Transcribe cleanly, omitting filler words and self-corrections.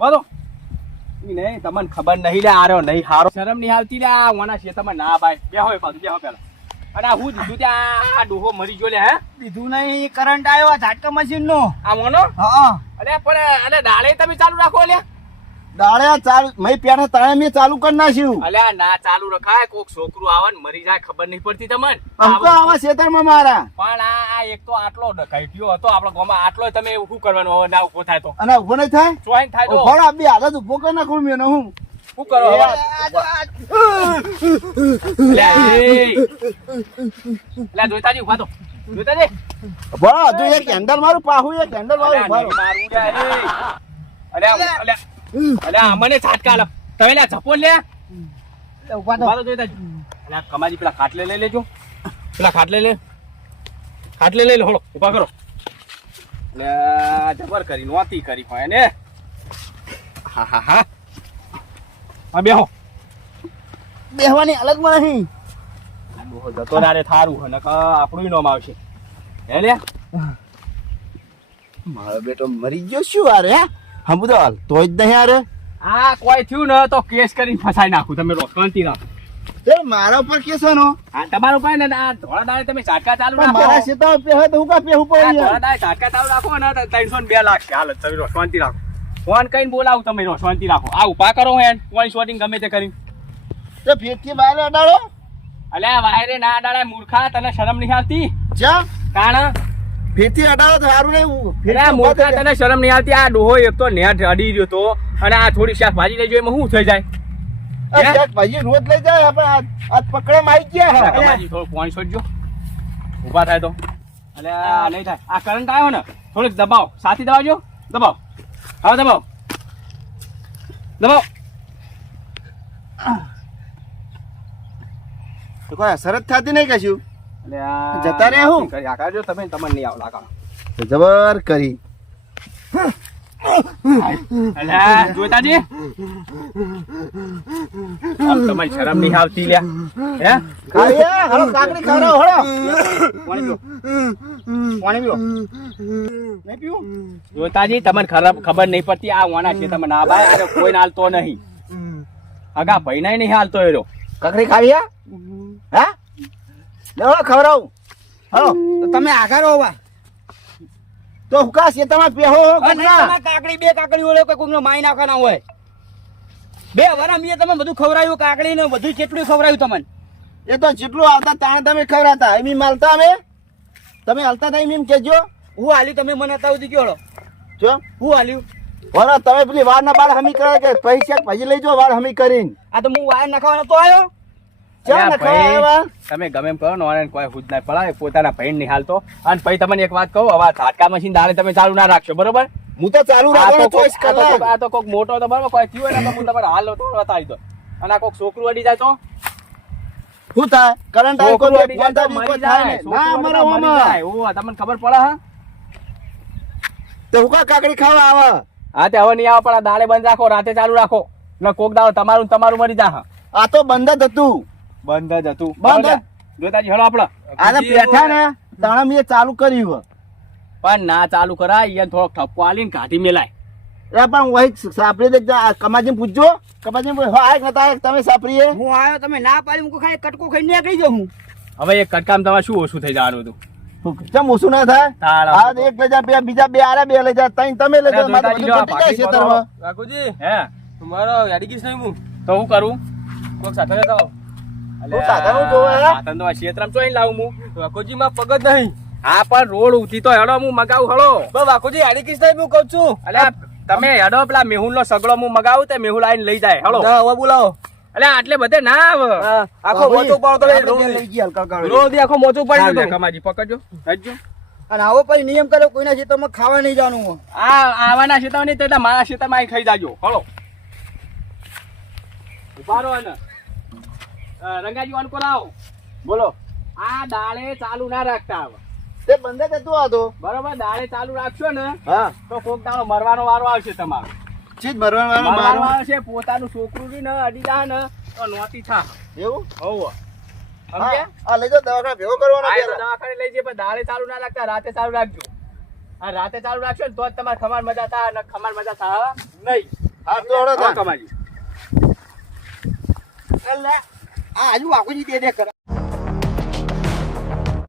ઉભા તો નહીં તમને ખબર નહીં લે આરો નહીં હારો શરમ નહીં આવતી લે ઓના ખેતરમાં ના ભાઈ બેહો પાછું બેહો પેલા અને આ હું દીધું ત્યાં આ ડોહો મરી ગયો લે હે દીધું નહીં કરંટ આવ્યો ઝાટકા મશીન નો આ મોનો હા અરે પણ અને ડાળે તમે ચાલુ રાખો લે દાડે ચાલુ મય પેઠે તાણે મેં ચાલુ કરી નાખ્યું અલ્યા ના ચાલુ રખાય કોક છોકરું આવે ને મરી જાય ખબર નહીં પડતી તમને અંકો આવા ખેતરમાં મારા પણ આ એક તો આટલો ડકાઈટ્યો હતો આપણા ગામમાં આટલો તમે શું કરવાનું હવે ના ઉભો થાય તો અને ઉભો નહીં થાય ચોઈન થાય તો ઉભો આ બે હાલત ઉભો કરી નાખું મેં હું શું કરો લે જોઈતાજી ઉભા તો જોઈતાજી બરો તું એક હેન્ડલ મારું પાહું એક હેન્ડલ મારું મારું અલ્યા મને છાટકા લો તમે લે ઝપો લે ઉભા ઉભા તો જોઈતાજી અલ્યા કમાજી પેલા ખાટલે લઈ લેજો પેલા ખાટલે લઈ લે હોળો ઉભા કરો લે જબર કરી નોતી કરી હોય ને હા હા હા હા બેહો બેહવાની હાલતમાં નહીં જતો રે થારું હે નક આપણું નામ આવશે હે લે મારો બેટો મરી ગયો શું આરે હમ તો તોય જ નહીં આરે આ કોઈ થયું ને તો કેસ કરીને ફસાઈ નાખું તમે રોકંતી રાખો તે મારા ઉપર કેસ નો આ તમારું પાસે ને આ ધોળા દાડે તમે ઝાટકા ચાલુ રાખો મારા સીતા પેહે તો હું કા પેહું પડી ધોળા દાડે ઝાટકા ચાલુ રાખો ને તો 302 લાખ છે હાલ તમે રોકંતી રાખો ફોન કઈને બોલાવું તમે રોકંતી રાખો આ ઉભા કરો હે કોઈ શોટિંગ ગમે તે કરી તે ફેટથી બહાર અડાડો અલ્યા વાયરે ના અડાડે મૂર્ખા તને શરમ નહીં આવતી ચા કારણ ફેટથી અડાડો તો સારું નહીં અરે મૂર્ખા તને શરમ નહીં આવતી આ ડોહો એક તો નેટ અડી રહ્યો તો અને આ થોડી શાક ભાજી લઈ જોઈએ એમાં શું થઈ જાય ભાઈ રોજ લઈ જાય આપણે આ પકડે માં આવી ગયા કમાજી થોડું પોઈન્ટ છોડજો ઊભા થાય તો અલે આ નહીં થાય આ કરંટ આવ્યો ને થોડુંક દબાવ સાથી દબાવજો દબાવ હવે દબાવ તો કોઈ અસરત થતી નહીં કશું અલે આ જતા રહે હું આકા જો તમે તમને નહીં આવ લાગા જબર કરી અલે જોતાજી તમારી શરમ નહીં આવતી લ્યા હે ખાઈએ હળો કાકડી ખાવરાવ હળો પાણી પીઓ નહીં પીવું જોતાજી તમને ખબર નહીં પડતી આ વાના છે તમે ના બાય અરે કોઈ હાલતો નહીં અગા ભાઈ નહીં હાલતો એરો કાકડી ખાવી હા લેવો ખવરાવ હળો તો તમે આગળ હોવા તો હુકા છે તમે પેહો કાકડી બે કાકડી ઓળે કોઈ કોઈનો માઈ નાખવાના હોય બે વરા મીએ તમે બધું ખવરાયું કાકડી ને બધું કેટલું ખવરાયું તમને એ તો જેટલું આવતા તાણે તમે ખવરાતા એમ માલતા અમે તમે હાલતા હતા એમ કેજો હું હાલી તમે મને તાવ દી ગયો જો હું હાલ્યું વરા તમે પેલી વાર ના બાળ હમી કરે કે પૈસા ભાજી લઈ જો વાર હમી કરીને આ તો હું વાયર નખાવાનો તો આવ્યો ચા નખાવા તમે ગમે એમ કરો ને કોઈ હુજ ના પડાય પોતાના ભાઈ નહીં હાલતો અને પછી તમને એક વાત કહું હવે ઝાટકા મશીન દાડે તમે ચાલુ ના રાખશો બરોબર હું તો ચાલુ રાખવાનો ચોઈસ કલાક આ તો કોક મોટો તો બરાબર કોઈ થયું હોય ને તો હું તમારે હાલ તો બતાવી દો અને આ કોક છોકરું અડી જાય તો શું થાય કરંટ આવી છોકરું અડી જાય તો કોઈ મરી થાય જાય ના અમારા છોકરું મરી ઓમાં જાય ઓ તમને ખબર પડે હા તો હુકા કાકડી ખાવા આવે હા તે હવે નહીં આવે પણ આ દાડે બંધ રાખો રાતે ચાલુ રાખો ને કોક દાડો તમારું મરી જા આ તો બંધ જ હતું બંધ જ હતું બંધ જોતાજી હળો આપડે આને પેઠા ને તાણે મેં ચાલુ કર્યું પણ ના ચાલુ કરાય થોડોક ઠપકો આલીને કાઢી મેલાય એ પણ વહી સાપરી દે કમાજી પૂછજો કમાજી આય નતા તમે સાપરીએ હું આવ્યો તમે ના પાડી મૂકો ખાઈ કટકો ખાઈ નીકળી જાઉં હું હવે એક કટકામ તમારે શું ઓછું થઈ જવાનું હતું કેમ ઓછું ના થાય આ એક લઈ જા બે બીજા બે આરે બે લઈ જા ત્રણ તમે લઈ જા મારે બધું પટી જાય ખેતરમાં કાકુજી હે તમારો યાડી કીસ નહીં હું તો હું કરું કોક સાથે લેતા આવો હું સાધારણ જોવે સાધન તો ક્ષેત્રમાં ચોઈ લાવું હું કાકુજી માં પગ જ નહીં હા પણ રોડ ઉઠી તો હેડો હું મગાવું હળો બસ કાકુજી યાડી કીસ નહીં હું કહું છું અલ્યા તમે હેડો પેલા મેહુલ નો સગડો હું મગાવું તે મેહુલ આવીને લઈ જાય હળો હવે બોલાવો અલ્યા આટલે બધે ના આવે આખો મોચો પાડો તો લઈ ગયા હલકા કાઢો રોજ આખો મોચો પાડી દીધો કમાજી પકડજો હટજો અને આવો પછી નિયમ કર્યો કોઈના ખેતરમાં ખાવા નહીં જવાનું આ આવાના ખેતર નહીં તો મારા ખેતરમાં આવી ખાઈ જાજો હળો ઉભા રહો ને રંગાજી વાન કોલાવો બોલો આ દાળે ચાલુ ના રાખતા હવે તે બંધ જ હતું આ તો બરોબર દાળે ચાલુ રાખશો ને હા તો કોક દાડો મરવાનો વારો આવશે તમારો ચીજ મરવાનું મરવાનો આવશે પોતાનું છોકરું બી ને અડી જાય ને તો નોતી થા એવું હોવ સમજ્યા આ લઈ જાઓ દવાખાને ભેગો કરવાનો આ તો દવાખાને લઈ જઈએ પણ દાળે ચાલુ ના રાખતા રાતે ચાલુ રાખજો આ રાતે ચાલુ રાખશો ને તો જ તમારે ખમાર મજા થાય અને ખમાર મજા થાય નહીં હા તો હળો હા, કમાજી આ હજુ વાઘુજી દે કરે